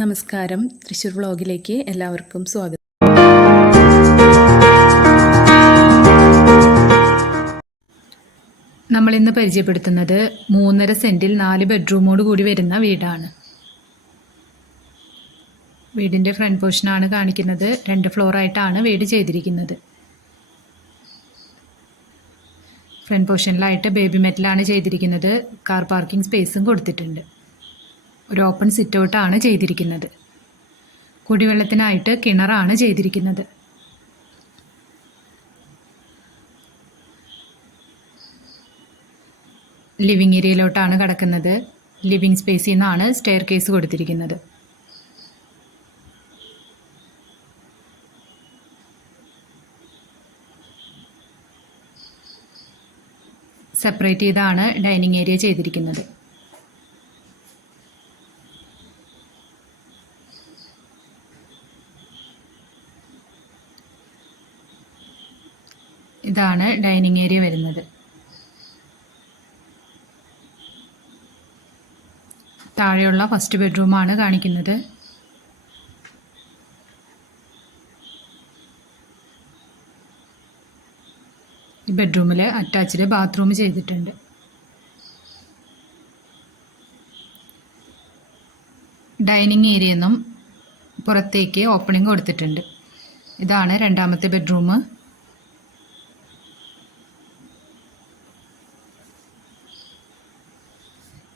നമസ്കാരം. തൃശ്ശൂർ വ്ളോഗിലേക്ക് എല്ലാവർക്കും സ്വാഗതം. നമ്മൾ ഇന്ന് പരിചയപ്പെടുത്തുന്നത് മൂന്നര സെന്റിൽ നാല് ബെഡ്റൂമോട് കൂടി വരുന്ന വീടാണ്. വീടിന്റെ ഫ്രണ്ട് പോർഷനാണ് കാണിക്കുന്നത്. രണ്ട് ഫ്ലോറായിട്ടാണ് വീട് ചെയ്തിരിക്കുന്നത്. ഫ്രണ്ട് പോർഷനിലായിട്ട് ബേബി മെറ്റലാണ് ചെയ്തിരിക്കുന്നത്. കാർ പാർക്കിംഗ് സ്പേസും കൊടുത്തിട്ടുണ്ട്. ഒരു ഓപ്പൺ സിറ്റ് ഔട്ടാണ് ചെയ്തിരിക്കുന്നത്. കുടിവെള്ളത്തിനായിട്ട് കിണറാണ് ചെയ്തിരിക്കുന്നത്. ലിവിങ് ഏരിയയിലോട്ടാണ് കിടക്കുന്നത്. ലിവിങ് സ്പേസിൽ നിന്നാണ് സ്റ്റെയർ കേസ് കൊടുത്തിരിക്കുന്നത്. സെപ്പറേറ്റ് ചെയ്താണ് ഡൈനിങ് ഏരിയ ചെയ്തിരിക്കുന്നത്. ഇതാണ് ഡൈനിങ് ഏരിയ വരുന്നത്. താഴെയുള്ള ഫസ്റ്റ് ബെഡ്റൂമാണ് കാണിക്കുന്നത്. ഈ ബെഡ്റൂമിൽ അറ്റാച്ച്ഡ് ബാത്റൂം ചെയ്തിട്ടുണ്ട്. ഡൈനിങ് ഏരിയ നിന്നും പുറത്തേക്ക് ഓപ്പണിംഗ് കൊടുത്തിട്ടുണ്ട്. ഇതാണ് രണ്ടാമത്തെ ബെഡ്റൂം.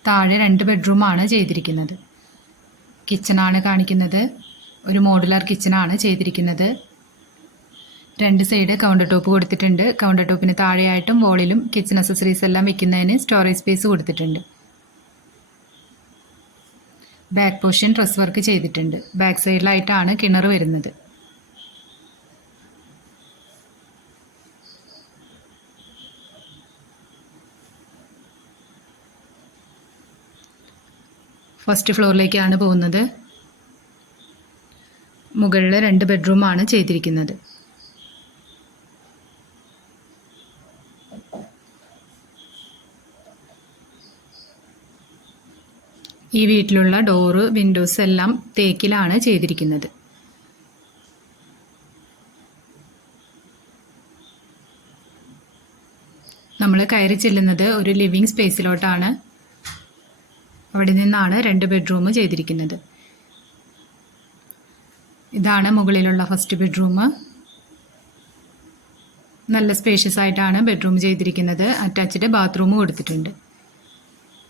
താഴെ രണ്ട് ബെഡ്റൂമാണ് ചെയ്തിരിക്കുന്നത്. കിച്ചണാണ് കാണിക്കുന്നത്. ഒരു മോഡുലാർ കിച്ചണാണ് ചെയ്തിരിക്കുന്നത്. രണ്ട് സൈഡ് കൗണ്ടർ ടോപ്പ് കൊടുത്തിട്ടുണ്ട്. കൗണ്ടർ ടോപ്പിന് താഴെയായിട്ടും വോളിലും കിച്ചൺ അസസറീസ് എല്ലാം വെക്കുന്നതിന് സ്റ്റോറേജ് സ്പേസ് കൊടുത്തിട്ടുണ്ട്. ബാക്ക് പോർഷൻ ഡ്രസ് വർക്ക് ചെയ്തിട്ടുണ്ട്. ബാക്ക് സൈഡിലായിട്ടാണ് കിണർ വരുന്നത്. ഫസ്റ്റ് ഫ്ലോറിലേക്കാണ് പോകുന്നത്. മുകളിൽ രണ്ട് ബെഡ്റൂമാണ് ചെയ്തിരിക്കുന്നത്. ഈ വീട്ടിലുള്ള ഡോറ് വിൻഡോസ് എല്ലാം തേക്കിലാണ് ചെയ്തിരിക്കുന്നത്. നമ്മൾ കയറി ചെല്ലുന്നത് ഒരു ലിവിങ് സ്പേസിലോട്ടാണ്. അവിടെ നിന്നാണ് രണ്ട് ബെഡ്റൂം ചെയ്തിരിക്കുന്നത്. ഇതാണ് മുകളിലുള്ള ഫസ്റ്റ് ബെഡ്റൂം. നല്ല സ്പേഷ്യസ് ആയിട്ടാണ് ബെഡ്റൂം ചെയ്തിരിക്കുന്നത്. അറ്റാച്ച്ഡ് ബാത്റൂം കൊടുത്തിട്ടുണ്ട്.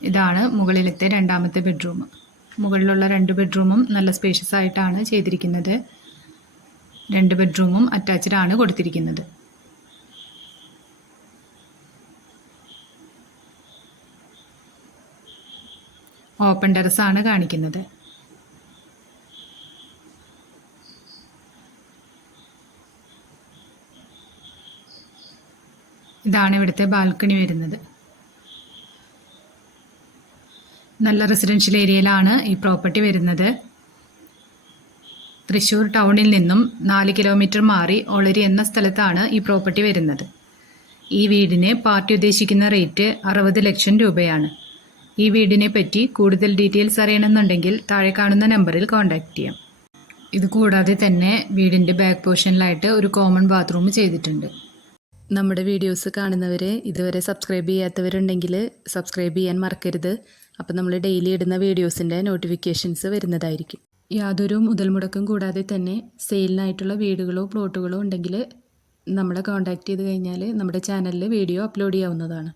ഇതാണ് മുകളിലത്തെ രണ്ടാമത്തെ ബെഡ്റൂം. മുകളിലുള്ള രണ്ട് ബെഡ്റൂമും നല്ല സ്പേഷ്യസ് ആയിട്ടാണ് ചെയ്തിരിക്കുന്നത്. രണ്ട് ബെഡ്റൂമും അറ്റാച്ച്ഡ് ആണ് കൊടുത്തിരിക്കുന്നത്. ഓപ്പൺ ടെറസ് ആണ് കാണിക്കുന്നത്. ഇതാണ് ഇവിടുത്തെ ബാൽക്കണി വരുന്നത്. നല്ല റെസിഡൻഷ്യൽ ഏരിയയിലാണ് ഈ പ്രോപ്പർട്ടി വരുന്നത്. തൃശ്ശൂർ ടൗണിൽ നിന്നും നാല് കിലോമീറ്റർ മാറി ഒളരി എന്ന സ്ഥലത്താണ് ഈ പ്രോപ്പർട്ടി വരുന്നത്. ഈ വീടിന് പാർട്ടി ഉദ്ദേശിക്കുന്ന റേറ്റ് അറുപത് ലക്ഷം രൂപയാണ്. ഈ വീടിനെ പറ്റി കൂടുതൽ ഡീറ്റെയിൽസ് അറിയണമെന്നുണ്ടെങ്കിൽ താഴെ കാണുന്ന നമ്പറിൽ കോൺടാക്റ്റ് ചെയ്യാം. ഇത് കൂടാതെ തന്നെ വീടിന്റെ ബാക്ക് പോർഷനിലായിട്ട് ഒരു കോമൺ ബാത്റൂം ചെയ്തിട്ടുണ്ട്. നമ്മുടെ വീഡിയോസ് കാണുന്നവരെ ഇതുവരെ സബ്സ്ക്രൈബ് ചെയ്യാത്തവരുണ്ടെങ്കിൽ സബ്സ്ക്രൈബ് ചെയ്യാൻ മറക്കരുത്. അപ്പോൾ നമ്മൾ ഡെയിലി ഇടുന്ന വീഡിയോസിന്റെ നോട്ടിഫിക്കേഷൻസ് വരുന്നതായിരിക്കും. യാതൊരു മുതൽ മുടക്കം കൂടാതെ തന്നെ സെയിലിനായിട്ടുള്ള വീടുകളോ പ്ലോട്ടുകളോ ഉണ്ടെങ്കിൽ നമ്മളെ കോൺടാക്റ്റ് ചെയ്ത് കഴിഞ്ഞാൽ നമ്മുടെ ചാനലിൽ വീഡിയോ അപ്ലോഡ് ചെയ്യാവുന്നതാണ്.